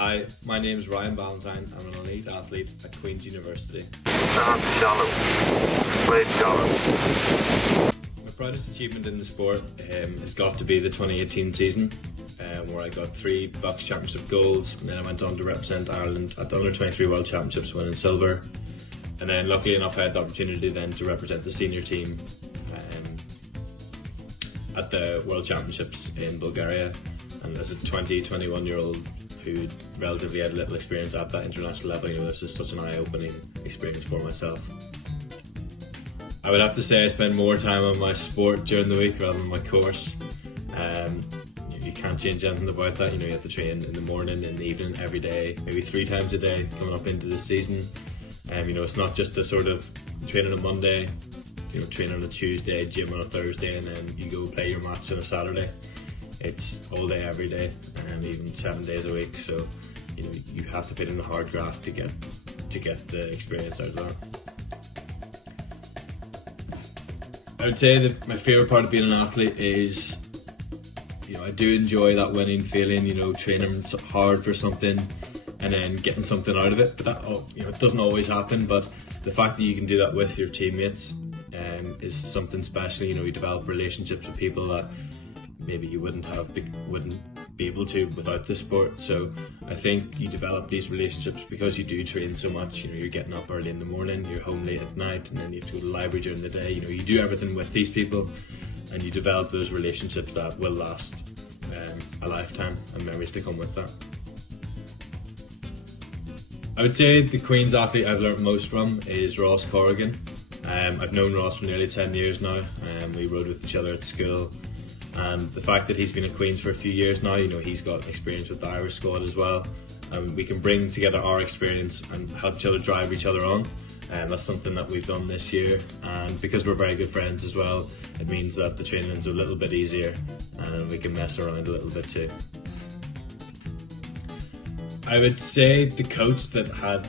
Hi, my name is Ryan Ballantine. I'm an elite athlete at Queen's University. Stand shallow. Play shallow. My proudest achievement in the sport has got to be the 2018 season, where I got 3 BUCS championship golds, and then I went on to represent Ireland at the Under-23 World Championships, winning silver. And then luckily enough I had the opportunity then to represent the senior team at the World Championships in Bulgaria. And as a 21-year-old who relatively had little experience at that international level, this is such an eye-opening experience for myself. I would have to say I spend more time on my sport during the week rather than my course. You can't change anything about that. You have to train in the morning, in the evening, every day, maybe 3 times a day coming up into the season. It's not just a sort of train on a Monday, train on a Tuesday, gym on a Thursday, and then you go play your match on a Saturday. It's all day, every day, and even 7 days a week. So, you have to put in the hard graft to get the experience out of that. I would say that my favourite part of being an athlete is, I do enjoy that winning feeling, training hard for something and then getting something out of it. But that, it doesn't always happen, but the fact that you can do that with your teammates is something special. You develop relationships with people that maybe you wouldn't be able to without the sport. So I think you develop these relationships because you do train so much. You're getting up early in the morning, you're home late at night, and then you have to go to the library during the day. You do everything with these people, and you develop those relationships that will last a lifetime, and memories to come with that. I would say the Queen's athlete I've learnt most from is Ross Corrigan. I've known Ross for nearly 10 years now. We rode with each other at school, and the fact that he's been at Queen's for a few years now, he's got experience with the Irish squad as well. We can bring together our experience and help each other drive each other on. That's something that we've done this year, and because we're very good friends as well, it means that the training's a little bit easier and we can mess around a little bit too. I would say the coach that had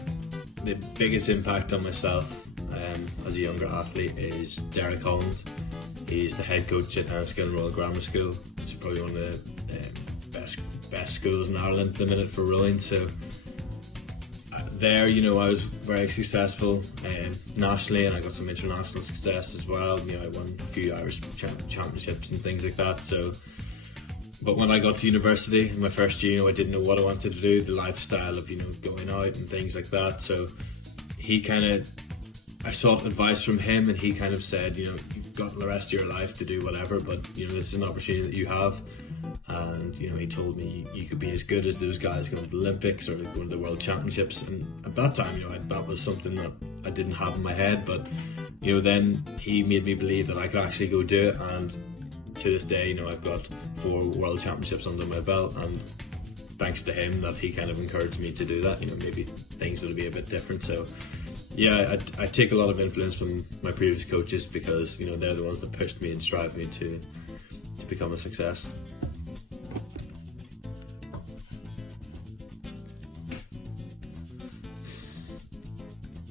the biggest impact on myself as a younger athlete is Derek Holland. He's the head coach at Enniskillen Royal Grammar School. It's probably one of the best schools in Ireland at the minute for rowing. So there, I was very successful nationally, and I got some international success as well. I won a few Irish championships and things like that. So, but when I got to university in my first year, I didn't know what I wanted to do, the lifestyle of going out and things like that. So I sought advice from him, and he kind of said, you've got the rest of your life to do whatever, but this is an opportunity that you have. And he told me you could be as good as those guys going to the Olympics or going to the World Championships. And at that time, that was something that I didn't have in my head. But then he made me believe that I could actually go do it. And to this day, I've got 4 World Championships under my belt, and thanks to him, that he kind of encouraged me to do that. Maybe things would be a bit different. So yeah, I take a lot of influence from my previous coaches because they're the ones that pushed me and strived me to become a success.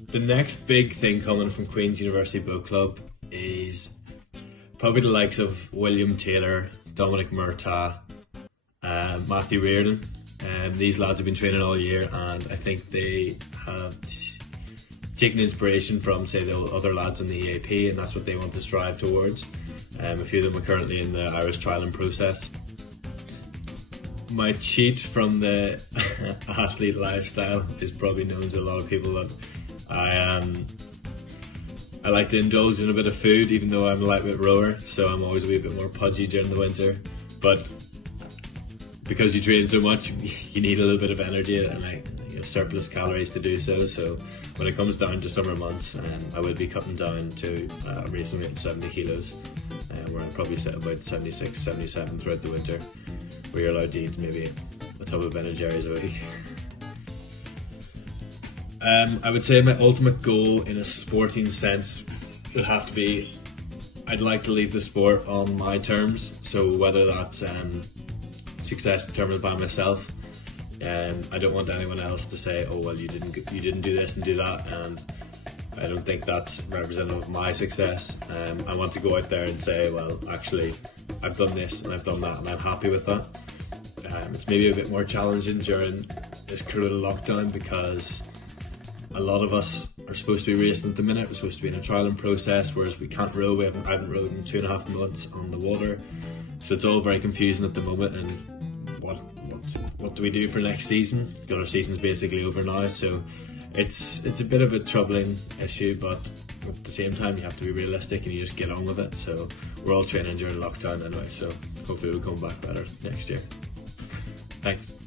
The next big thing coming from Queen's University Boat Club is probably the likes of William Taylor, Dominic Murtaugh, Matthew Reardon. These lads have been training all year, and I think they have taken inspiration from, say, the other lads in the EAP, and that's what they want to strive towards. A few of them are currently in the Irish trialling process. My cheat from the athlete lifestyle is probably known to a lot of people that I like to indulge in a bit of food, even though I'm a lightweight rower, so I'm always a wee bit more pudgy during the winter. But because you train so much, you need a little bit of energy and surplus calories to do so. So when it comes down to summer months, I would be cutting down to a reasonably 70 kilos, where I probably sit about 76, 77 throughout the winter, where you're allowed to eat maybe a tub of Ben & Jerry's a week. I would say my ultimate goal in a sporting sense would have to be, I'd like to leave the sport on my terms. So whether that's success determined by myself, I don't want anyone else to say, oh well, you didn't do this and do that, and I don't think that's representative of my success. I want to go out there and say, well, actually, I've done this and I've done that, and I'm happy with that. It's maybe a bit more challenging during this Corona lockdown because a lot of us are supposed to be racing at the minute. We're supposed to be in a trialling process, whereas we can't row. I haven't rowed in 2.5 months on the water, so it's all very confusing at the moment. And what do we do for next season? Our season's basically over now, so it's a bit of a troubling issue, but at the same time you have to be realistic and you just get on with it. So we're all training during lockdown anyway, so hopefully we'll come back better next year. Thanks.